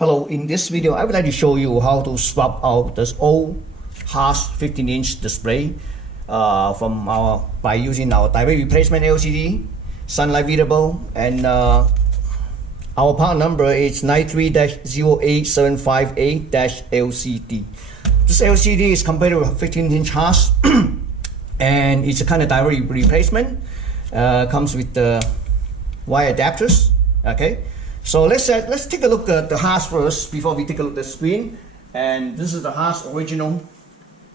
Hello, in this video I would like to show you how to swap out this old Haas 15-inch display by using our direct replacement LCD, sunlight readable, and our part number is 93-08758-LCD. This LCD is compatible with 15-inch Haas and it's a kind of direct replacement. Comes with the wire adapters. Okay. So let's take a look at the Haas first before we take a look at the screen. And this is the Haas original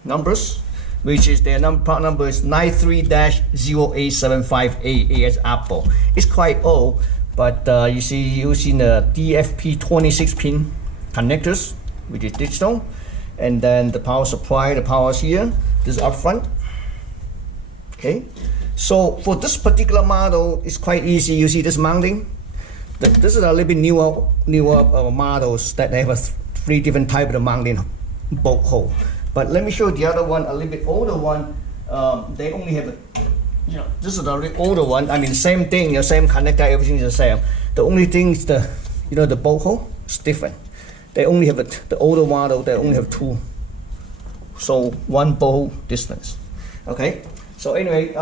numbers, which is their part number is 93-08758 as Apple. It's quite old, but you see using the DFP 26-pin connectors, which is digital, and then the power supply, the power is here. This is up front. Okay. So for this particular model, it's quite easy. You see this mounting. This is a little bit newer models that they have 3 different types of mounting bolt hole. But let me show you the other one, a little bit older one. They only have, this is a little older one. I mean, same thing, the same connector, everything is the same. The only thing is the bolt hole is different. They only have the older model. They only have 2, so 1 bolt distance. Okay. So anyway,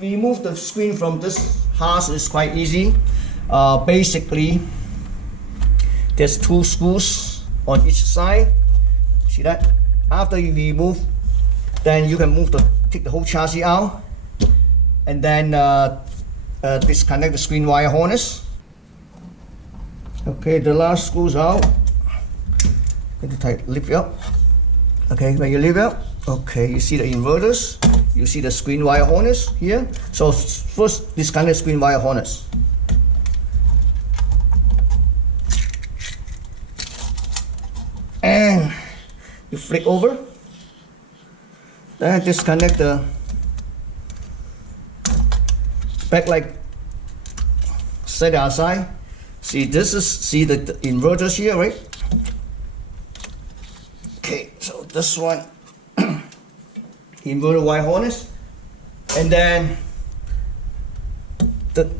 remove the screen from this Haas is quite easy. Basically, there's 2 screws on each side. See that? After you remove, then you can take the whole chassis out, and then disconnect the screen wire harness. Okay, the last screws out. Going to lift it up. Okay, when you lift it up, okay, you see the inverters. You see the screen wire harness here. So first disconnect the screen wire harness. And you flick over, then disconnect the backlight, set it aside. See the inverters here, right? Okay, so this one, inverter wire harness, and then the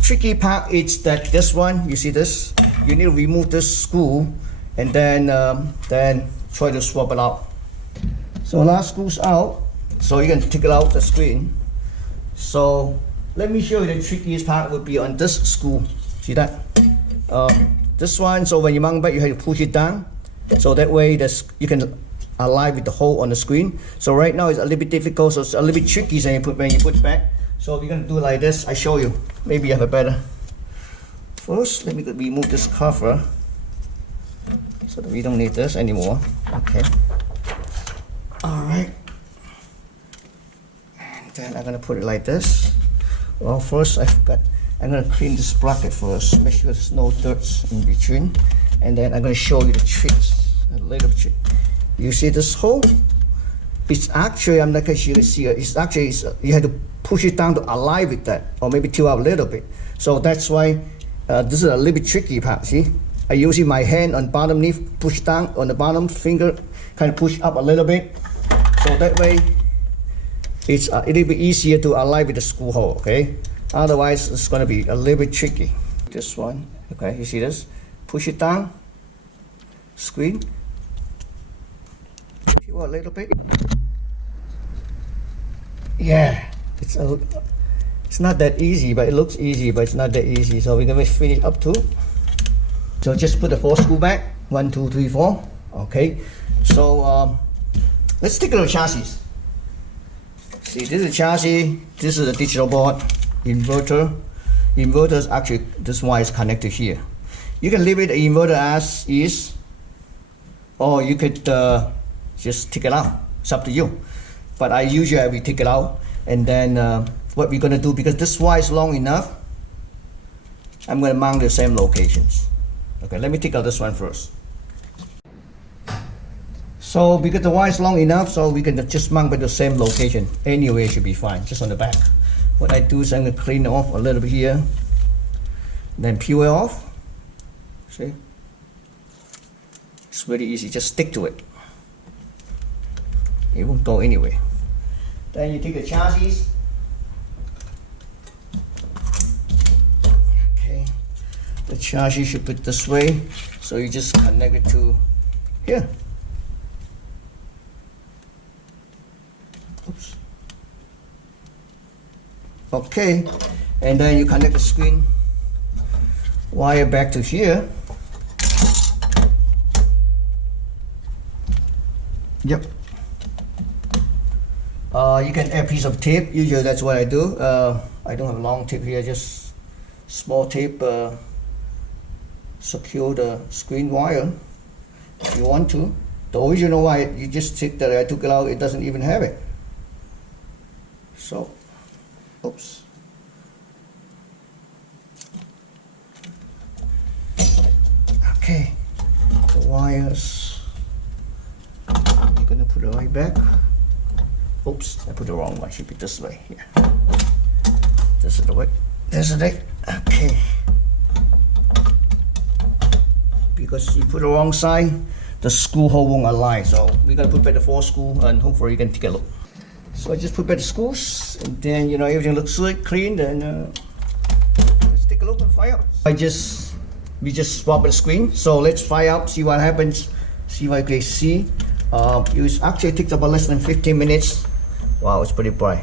tricky part is that this one, you see this, you need to remove this screw and then try to swap it out. So last screw's out, so you can take it out the screen. So let me show you the trickiest part would be on this screw. See that? This one, so when you mount back, you have to push it down, so that way you can align with the hole on the screen. So right now it's a little bit difficult, so it's a little bit tricky when you put it back. So we're gonna do it like this. I show you. Maybe you have a better. First, let me remove this cover, so that we don't need this anymore. Okay. All right. And then I'm gonna put it like this. Well, first I'm gonna clean this bracket first. Make sure there's no dirt in between, and then I'm gonna show you the tricks. A little trick. You see this hole? It's actually, I'm not sure you can see it. It's actually, you have to push it down to align with that, or maybe tilt up a little bit. So that's why this is a little bit tricky part. See? I using my hand on bottom knee, push down on the bottom finger, kind of push up a little bit. So that way, it's a little bit easier to align with the screw hole, okay? Otherwise, it's gonna be a little bit tricky. This one, okay, you see this? Push it down, screen, tilt a little bit. Yeah, it's not that easy, but it looks easy, but it's not that easy. So we're gonna finish up too. So just put the 4 screw back, 1, 2, 3, 4. Okay. So let's take a look at chassis. See, this is the chassis. This is the digital board, inverter. Inverters actually, this wire is connected here. You can leave it the inverter as is, or you could just take it out. It's up to you. But I usually take it out, and then what we're gonna do, because this wire is long enough, I'm gonna mount the same locations. Okay, let me take out this one first. So because the wire is long enough, so we can just mount at the same location. Anyway, it should be fine, just on the back. What I do is I'm gonna clean it off a little bit here, then peel it off. See? It's very easy, just stick to it. It won't go anyway. Then you take the chassis. Okay. The The charge you should put this way, so you just connect it to here. Oops. Okay, and then you connect the screen wire back to here. Yep. You can add a piece of tape. Usually that's what I do. I don't have a long tape here, just small tape. Secure the screen wire if you want to. The original wire, you just take that I took it out, it doesn't even have it. So, oops. Okay, the wires, you're gonna put it right back. Oops, I put it wrong one, should be this way. Yeah. This is the way. This is it. Okay. Because you put the wrong side, the screw hole won't align. So we're gonna put back the 4 screw and hopefully you can take a look. So I just put back the screws and then everything looks good, clean. Then let's take a look and fire up. We just swap the screen. So let's fire up, see what happens, see what you can see. It actually takes about less than 15 minutes. Wow, it's pretty bright.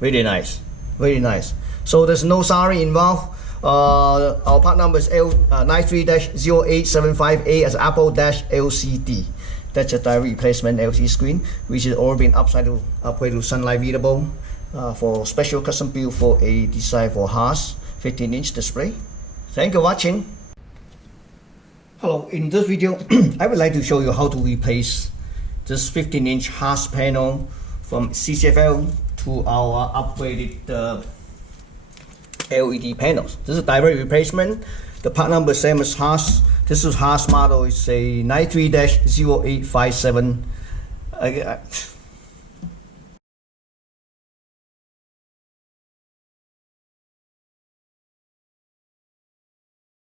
Really nice, very nice. So there's no soldering involved. Our part number is L93-08758 as Apple-LCD. That's a direct replacement LCD screen, which has already been upgraded to sunlight readable for special custom build for a design for Haas 15-inch display. Thank you for watching. Hello, in this video, I would like to show you how to replace this 15-inch Haas panel from CCFL to our upgraded LED panels. This is a direct replacement. The part number is same as Haas. This is Haas model. It's a 93-0857.